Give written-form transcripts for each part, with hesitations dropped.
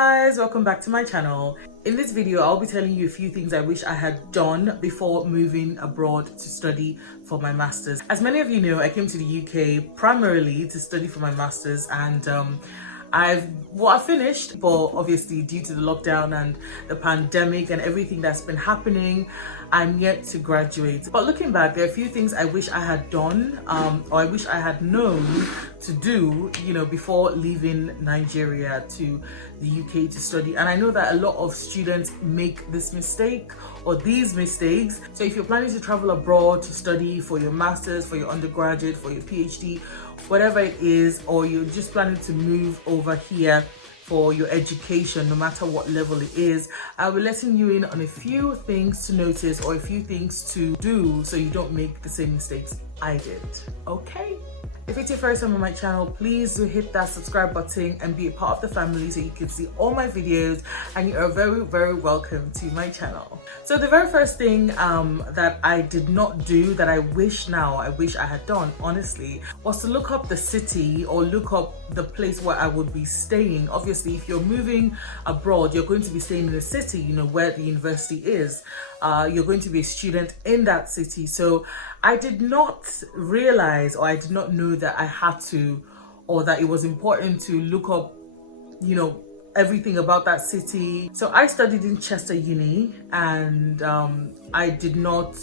guys, welcome back to my channel. In this video I'll be telling you a few things I wish I had done before moving abroad to study for my masters. As many of you know, I came to the UK primarily to study for my masters, and I finished, but obviously due to the lockdown and the pandemic and everything that's been happening, I'm yet to graduate. But looking back, there are a few things I wish I had done or I wish I had known to do, before leaving Nigeria to the UK to study. And I know that a lot of students make this mistake or these mistakes. So if you're planning to travel abroad to study for your masters, for your undergraduate, for your PhD, whatever it is, or you're just planning to move over here for your education, no matter what level it is, I'll be letting you in on a few things to notice or a few things to do so you don't make the same mistakes I did. Okay? If it's your first time on my channel, please do hit that subscribe button and be a part of the family so you can see all my videos, and you are very, very welcome to my channel. So the very first thing that I did not do that I wish I had done, honestly, was to look up the city or look up the place where I would be staying. Obviously, if you're moving abroad, you're going to be staying in a city, where the university is. You're going to be a student in that city. So I did not realize, or I did not know that I had to, or that it was important to look up, everything about that city. So I studied in Chester Uni, and I did not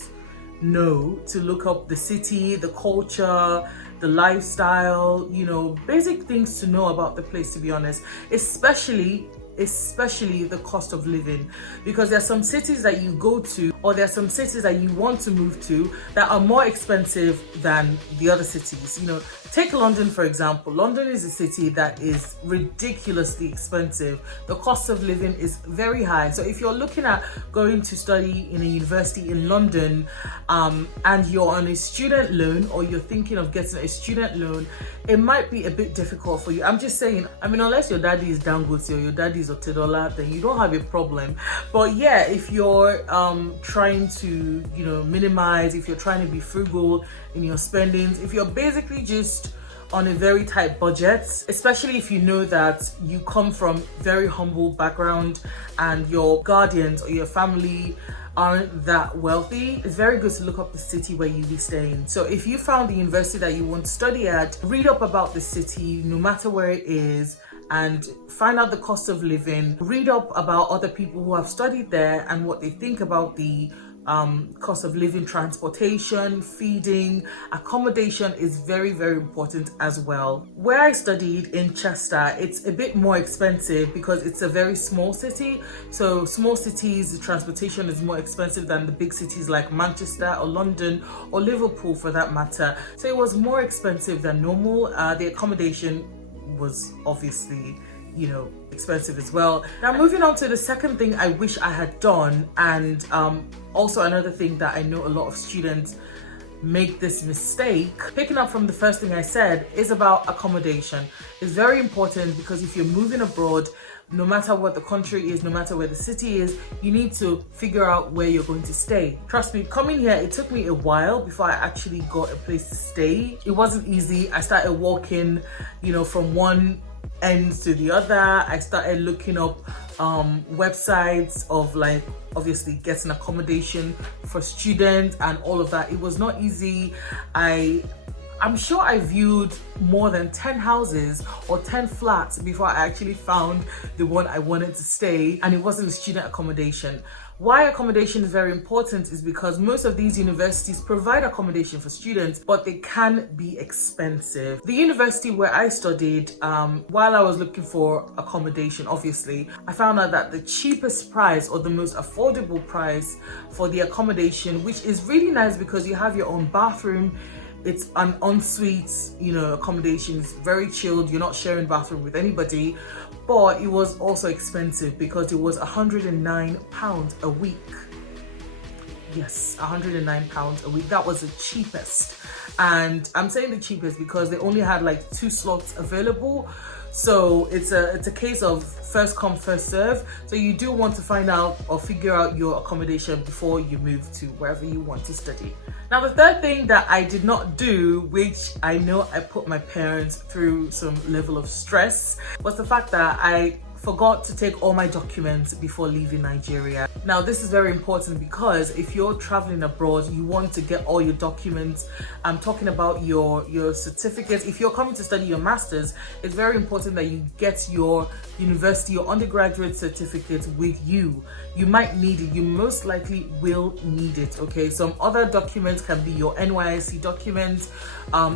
know to look up the city, the culture, the lifestyle, basic things to know about the place, to be honest, especially the cost of living, because there are some cities that you go to, or there are some cities that you want to move to that are more expensive than the other cities. Take London for example. London is a city that is ridiculously expensive. The cost of living is very high. So if you're looking at going to study in a university in London, and you're on a student loan, or you're thinking of getting a student loan, it might be a bit difficult for you. I'm just saying, unless your daddy is Dangote or your daddy is Otedola, then you don't have a problem. But yeah, if you're trying to minimize, if you're trying to be frugal in your spendings, if you're basically just on a very tight budget, especially if you know that you come from very humble background and your guardians or your family aren't that wealthy, it's very good to look up the city where you'll be staying. So if you found the university that you want to study at, read up about the city, no matter where it is, and find out the cost of living. Read up about other people who have studied there and what they think about the cost of living, transportation, feeding, accommodation is very, very important as well. Where I studied in Chester, it's a bit more expensive because it's a very small city. So small cities, the transportation is more expensive than the big cities like Manchester or London or Liverpool for that matter. So it was more expensive than normal. The accommodation was obviously expensive as well. Now moving on to the second thing I wish I had done, and also another thing that I know a lot of students make this mistake, picking up from the first thing I said, is about accommodation. It's very important because if you're moving abroad, no matter what the country is, no matter where the city is, you need to figure out where you're going to stay. Trust me, coming here, it took me a while before I actually got a place to stay. It wasn't easy. I started walking, from one end to the other. I started looking up websites of obviously getting accommodation for students and all of that. It was not easy. I'm sure I viewed more than 10 houses or 10 flats before I actually found the one I wanted to stay, and it wasn't student accommodation. Why accommodation is very important is because most of these universities provide accommodation for students, but they can be expensive. The university where I studied, while I was looking for accommodation, obviously, I found out that the cheapest price or the most affordable price for the accommodation, which is really nice because you have your own bathroom, it's an ensuite, accommodation. It's very chilled. You're not sharing bathroom with anybody. But it was also expensive because it was £109 a week. Yes, £109 a week. That was the cheapest. And I'm saying the cheapest because they only had 2 slots available. So it's a case of first come, first serve. So you do want to find out or figure out your accommodation before you move to wherever you want to study. Now, the third thing that I did not do, which I know I put my parents through some level of stress, was the fact that I forgot to take all my documents before leaving Nigeria. Now, this is very important because if you're traveling abroad, you want to get all your documents. I'm talking about your certificates. If you're coming to study your master's, it's very important that you get your university or undergraduate certificate with you. You might need it. You most likely will need it, okay? Some other documents can be your NYSC documents.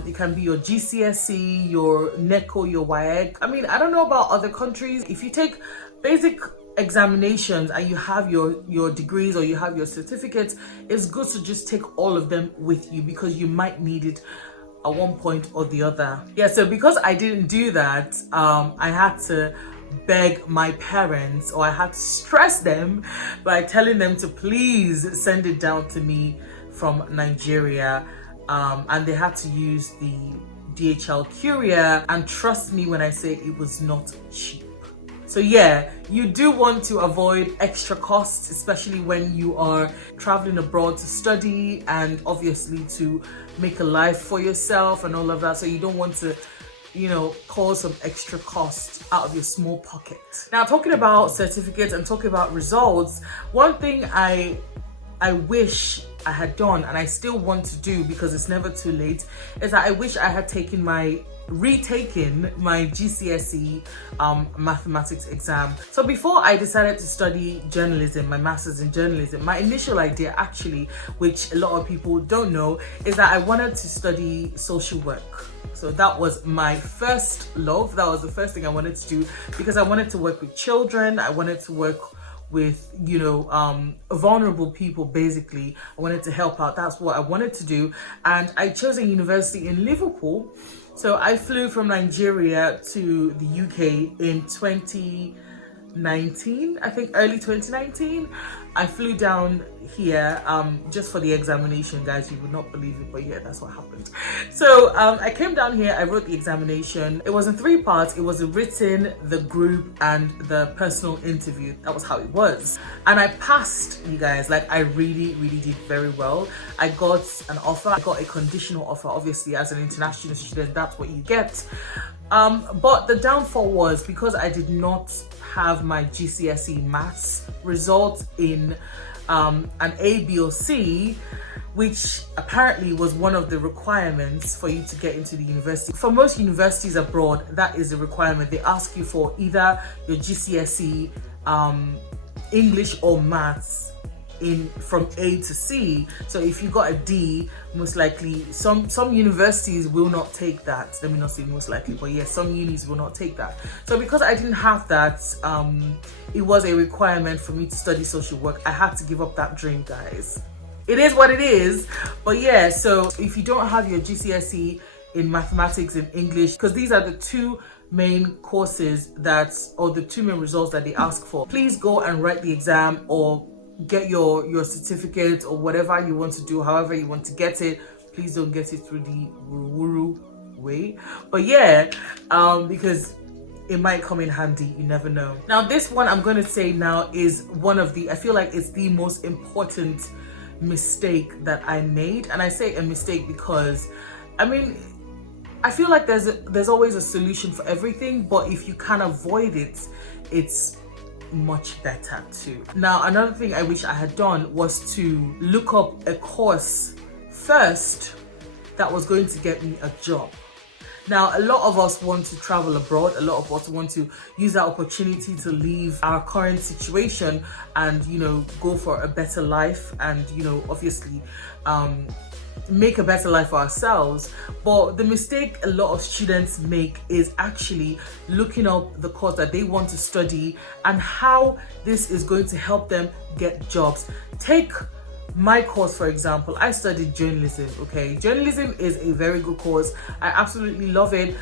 It can be your GCSE, your NECO, your WAEC. I mean, I don't know about other countries. If you take basic examinations and you have your degrees or you have your certificates, it's good to just take all of them with you because you might need it at one point or the other. Yeah, so because I didn't do that, I had to beg my parents, or I had to stress them by telling them to please send it down to me from Nigeria, and they had to use the DHL courier, and trust me when I say it was not cheap. So yeah, you do want to avoid extra costs, especially when you are traveling abroad to study and obviously to make a life for yourself and all of that. So you don't want to, you know, cause some extra cost out of your small pocket. Now, talking about certificates and talking about results, one thing I wish I had done, and I still want to do because it's never too late, is that I wish I had retaken my GCSE mathematics exam. So before I decided to study journalism, my master's in journalism, my initial idea actually, which a lot of people don't know, is that I wanted to study social work. So that was my first love. That was the first thing I wanted to do because I wanted to work with children. I wanted to work with, you know, vulnerable people. Basically, I wanted to help out. That's what I wanted to do, and I chose a university in Liverpool. So I flew from Nigeria to the UK in 2019, I think early 2019. I flew down here just for the examination, guys. You would not believe it, but yeah, that's what happened. So I came down here, I wrote the examination. It was in 3 parts. It was a written, the group, and the personal interview. That was how it was. And I passed, you guys. Like, I really, really did very well. I got an offer. I got a conditional offer. Obviously, as an international student, that's what you get. But the downfall was because I did not have my GCSE maths result in an A, B, or C, which apparently was one of the requirements for you to get into the university. For most universities abroad, that is a requirement. They ask you for either your GCSE, English or maths from A to C. So if you got a D, most likely some universities will not take that. Let me not say most likely, but yes, some unis will not take that. So because I didn't have that, it was a requirement for me to study social work. I had to give up that dream, guys. It is what it is. But yeah, so if you don't have your GCSE in mathematics and English, because these are the 2 main courses or the 2 main results that they ask for, please go and write the exam or get your certificate or whatever you want to do, however you want to get it. Please don't get it through the wuru way. But yeah, because it might come in handy, you never know. Now, this one I'm going to say now is one of the, I feel like it's the most important mistake that I made. And I say a mistake because, I mean, I feel like there's always a solution for everything, but if you can avoid it, it's much better too. Now, another thing I wish I had done was to look up a course first that was going to get me a job. Now, a lot of us want to travel abroad. A lot of us want to use that opportunity to leave our current situation and, you know, go for a better life and, you know, obviously make a better life for ourselves. But the mistake a lot of students make is actually looking up the course that they want to study and how this is going to help them get jobs. Take my course, for example. I studied journalism, okay? Journalism is a very good course. I absolutely love it.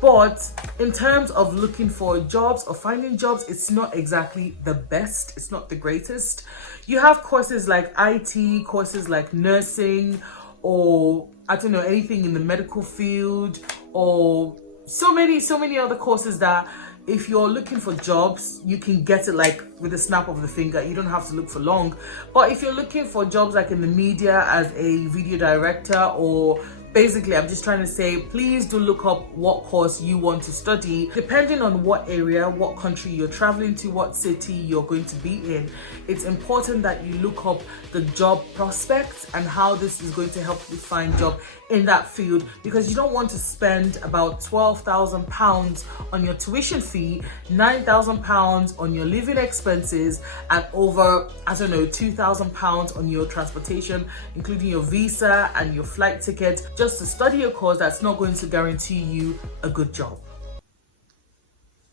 But in terms of looking for jobs or finding jobs, it's not exactly the best. It's not the greatest. You have courses like IT, courses like nursing, or I don't know, anything in the medical field, or so many other courses that if you're looking for jobs, you can get it like with a snap of the finger. You don't have to look for long. But if you're looking for jobs like in the media as a video director or basically, I'm just trying to say, please do look up what course you want to study. Depending on what area, what country you're traveling to, what city you're going to be in, it's important that you look up the job prospects and how this is going to help you find job in that field, because you don't want to spend about £12,000 on your tuition fee, £9,000 on your living expenses, and over, I don't know, £2,000 on your transportation, including your visa and your flight ticket, just to study a course that's not going to guarantee you a good job,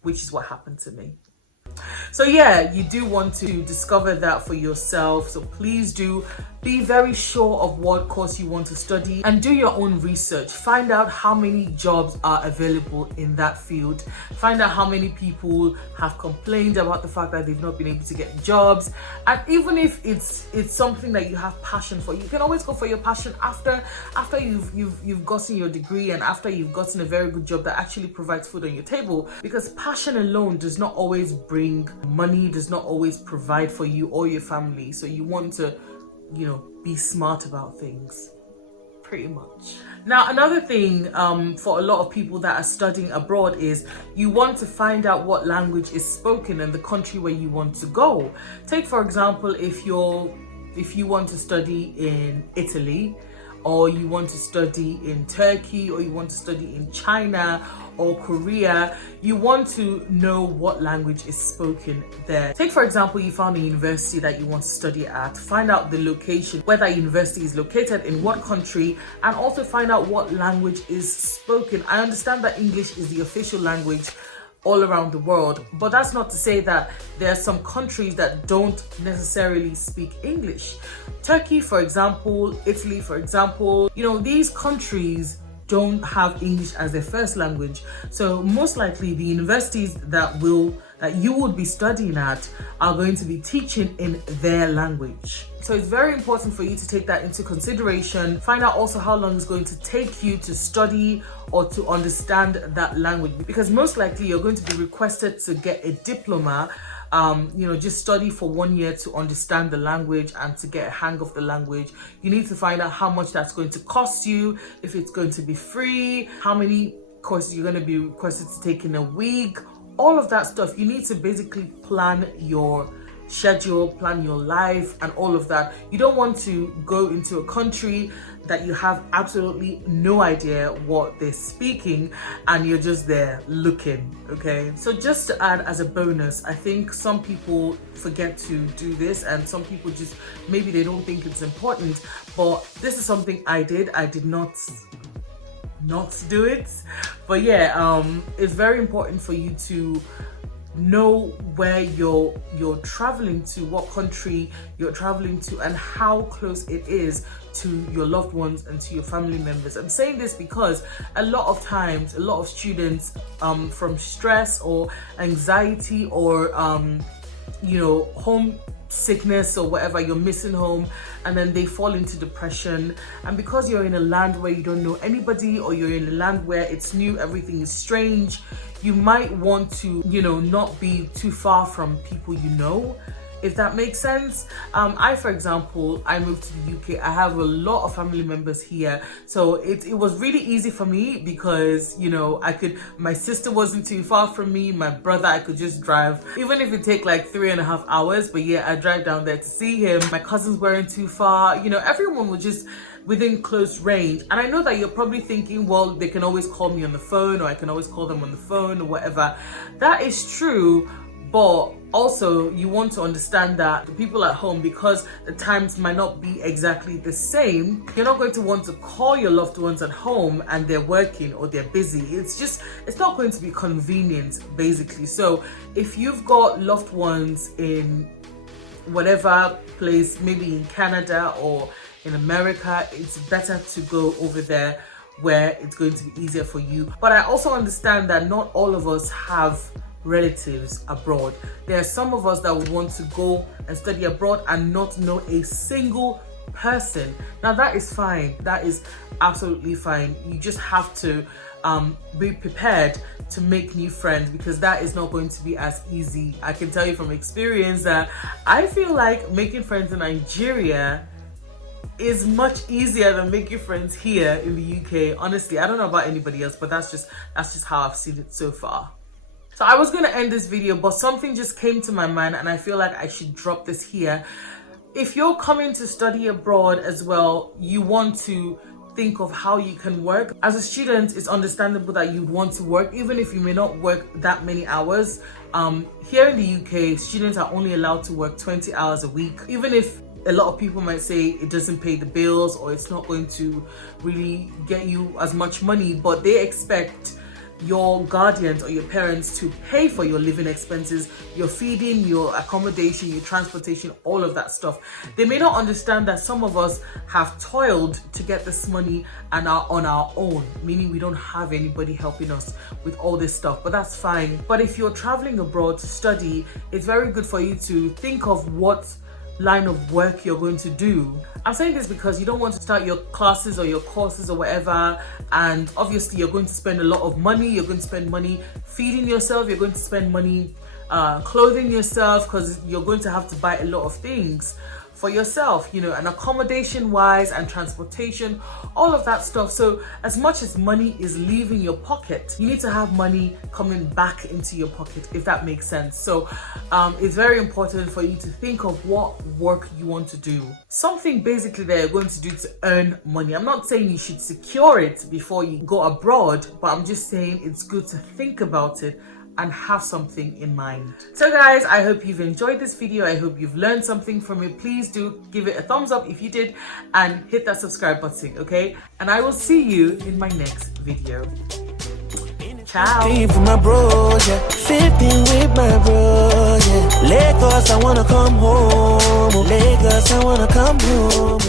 which is what happened to me. So yeah, you do want to discover that for yourself. So please do be very sure of what course you want to study and do your own research. Find out how many jobs are available in that field. Find out how many people have complained about the fact that they've not been able to get jobs. And even if it's something that you have passion for, you can always go for your passion after you've gotten your degree and after you've gotten a very good job that actually provides food on your table. Because passion alone does not always bring money, does not always provide for you or your family. So you want to, be smart about things, pretty much. Now, another thing for a lot of people that are studying abroad is you want to find out what language is spoken in the country where you want to go. Take, for example, if you want to study in Italy, or you want to study in Turkey, or you want to study in China or Korea, you want to know what language is spoken there. Take, for example, you found a university that you want to study at. Find out the location, where that university is located, in what country, and also find out what language is spoken. I understand that English is the official language all around the world, but that's not to say that there are some countries that don't necessarily speak English. Turkey, for example, Italy, for example, these countries don't have English as their first language. So most likely the universities that you would be studying at are going to be teaching in their language. So it's very important for you to take that into consideration. Find out also how long it's going to take you to study or to understand that language, because most likely you're going to be requested to get a diploma. Just study for 1 year to understand the language and to get a hang of the language. You need to find out how much that's going to cost you, if it's going to be free, how many courses you're going to be requested to take in a week, all of that stuff. You need to basically plan your schedule, plan your life and all of that. You don't want to go into a country that you have absolutely no idea what they're speaking and you're just there looking, okay? So just to add as a bonus, I think some people forget to do this, and some people just, maybe they don't think it's important, but this is something I did. I did not do it, but yeah, it's very important for you to know where you're traveling to, what country you're traveling to, and how close it is to your loved ones and to your family members. I'm saying this because a lot of times, a lot of students from stress or anxiety or home sickness or whatever, you're missing home, and then they fall into depression. And because you're in a land where you don't know anybody, or you're in a land where it's new, everything is strange, you might want to not be too far from people if that makes sense. For example, I moved to the UK. I have a lot of family members here, so it was really easy for me because my sister wasn't too far from me, my brother, I could just drive, even if it take like 3.5 hours, but yeah, I drive down there to see him. My cousins weren't too far, everyone was just within close range. And I know that you're probably thinking, well, they can always call me on the phone, or I can always call them on the phone or whatever. That is true, but also you want to understand that the people at home, because the times might not be exactly the same, you're not going to want to call your loved ones at home and they're working or they're busy. It's not going to be convenient, basically. So if you've got loved ones in whatever place, maybe in Canada or in America, it's better to go over there where it's going to be easier for you. But I also understand that not all of us have relatives abroad. There are some of us that would want to go and study abroad and not know a single person. Now that is fine. That is absolutely fine. You just have to be prepared to make new friends, because that is not going to be as easy. I can tell you from experience that I feel like making friends in Nigeria is much easier than making friends here in the UK. Honestly, I don't know about anybody else, but that's just how I've seen it so far. So I was going to end this video, but something just came to my mind and I feel like I should drop this here. If you're coming to study abroad as well, you want to think of how you can work. As a student, it's understandable that you want to work, even if you may not work that many hours. Here in the UK, students are only allowed to work 20 hours a week. Even if a lot of people might say it doesn't pay the bills or it's not going to really get you as much money, but they expect your guardians or your parents to pay for your living expenses, your feeding, your accommodation, your transportation, all of that stuff. They may not understand that some of us have toiled to get this money and are on our own, meaning we don't have anybody helping us with all this stuff, but that's fine. But if you're traveling abroad to study, it's very good for you to think of what line of work you're going to do. I'm saying this because you don't want to start your classes or your courses or whatever, and obviously you're going to spend a lot of money. You're going to spend money feeding yourself, you're going to spend money clothing yourself, because you're going to have to buy a lot of things for yourself, you know, and accommodation wise and transportation, all of that stuff. So as much as money is leaving your pocket, you need to have money coming back into your pocket, if that makes sense. So it's very important for you to think of what work you want to do, something basically that you're going to do to earn money. I'm not saying you should secure it before you go abroad, but I'm just saying it's good to think about it and have something in mind. So guys, I hope you've enjoyed this video. I hope you've learned something from it. Please do give it a thumbs up if you did, and hit that subscribe button, okay? And I will see you in my next video. Ciao. For my bros, yeah. 15 with my bros, yeah. Lagos, I wanna come home. Lagos, I wanna come home.